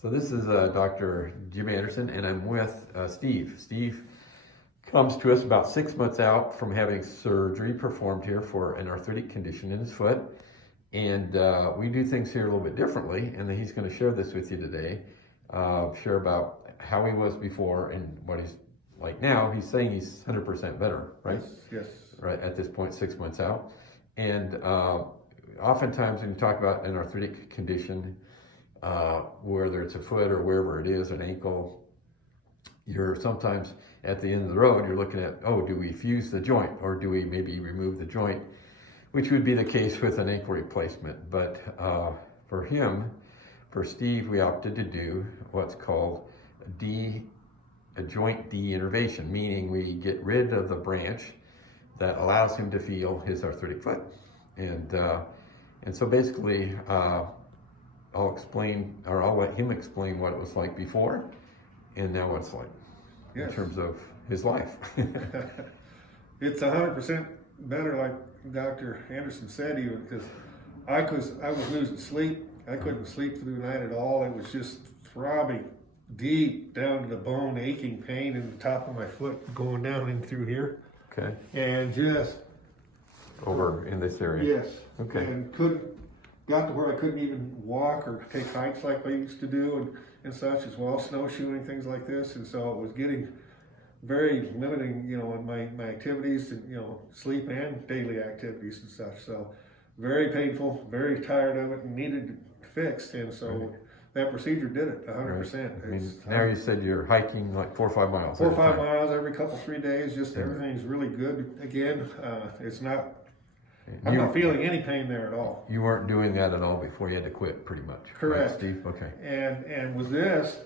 So this is Dr. Jim Anderson, and I'm with Steve. Steve comes to us about 6 months out from having surgery performed here for an arthritic condition in his foot. And we do things here a little bit differently, and he's going to share this with you today. Share about how he was before and what he's like now. He's saying he's 100% better, right? Yes. Right at this point, 6 months out. And oftentimes when you talk about an arthritic condition, whether it's a foot or wherever it is, an ankle, you're sometimes at the end of the road, you're looking at, oh, do we fuse the joint or do we maybe remove the joint, which would be the case with an ankle replacement. But for him, for Steve, we opted to do what's called a joint de-innervation, meaning we get rid of the branch that allows him to feel his arthritic foot. And so basically, I'll explain, or I'll let him explain what it was like before and now what it's like in terms of his life. It's 100% better, like Dr. Anderson said, even because I was losing sleep. I couldn't sleep through the night at all. It was just throbbing deep down to the bone, aching pain in the top of my foot going down in through here. Okay. And just over in this area. Yes. Okay. And got to where I couldn't even walk or take hikes like I used to do and such as well, snowshoeing, things like this. And so it was getting very limiting, in my activities and, sleep and daily activities and such. So very painful, very tired of it and needed fixed. And so that procedure did it 100%. I mean, now you said you're hiking like 4 or 5 miles. 4 or 5 miles every couple, 3 days. Just everything's really good. Again, it's not, I'm not feeling any pain there at all. You weren't doing that at all before you had to quit, pretty much. Correct. Right, Steve? Okay. And with this,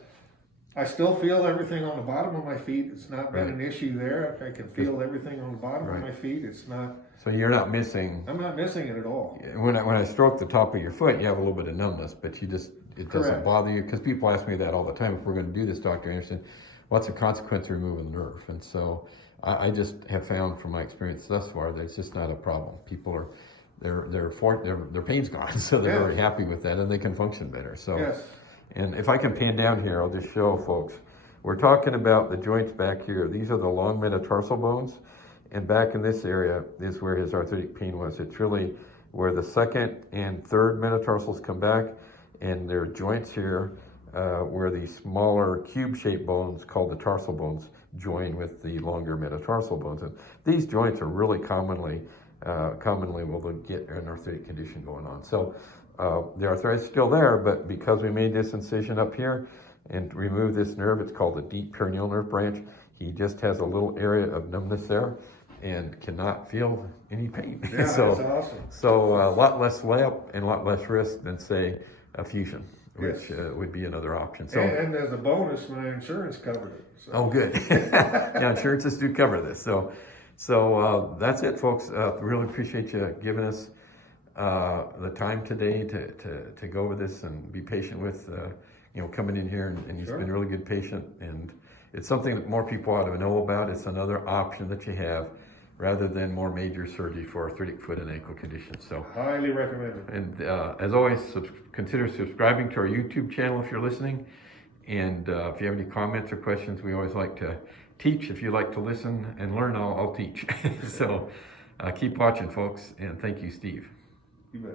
I still feel everything on the bottom of my feet. It's not been an issue there. I can feel everything on the bottom of my feet. It's not. So you're not missing. I'm not missing it at all. When I stroke the top of your foot, you have a little bit of numbness, but it doesn't bother you. Because people ask me that all the time. If we're going to do this, Dr. Anderson, what's the consequence of removing the nerve? And so I just have found from my experience thus far that it's just not a problem. People are. Their pain's gone, so they're very happy with that, and they can function better. So, and if I can pan down here, I'll just show folks. We're talking about the joints back here. These are the long metatarsal bones, and back in this area is where his arthritic pain was. It's really where the second and third metatarsals come back, and there are joints here where the smaller cube-shaped bones called the tarsal bones join with the longer metatarsal bones. And these joints are really commonly will get an arthritic condition going on. So the arthritis is still there, but because we made this incision up here and removed this nerve, it's called the deep peroneal nerve branch. He just has a little area of numbness there and cannot feel any pain. Yeah, so, that's awesome. So a lot less layup and a lot less risk than, say, a fusion, which would be another option. So, and as a bonus, my insurance covered it. So. Oh, good. Yeah, insurances do cover this. So that's it, folks. Really appreciate you giving us the time today to go over this and be patient with, coming in here. And he's been a really good patient. And it's something that more people ought to know about. It's another option that you have rather than more major surgery for arthritic foot and ankle conditions. So highly recommended. And as always, consider subscribing to our YouTube channel if you're listening. And if you have any comments or questions, we always like to teach. If you like to listen and learn, I'll teach. So keep watching, folks, and thank you, Steve. You bet.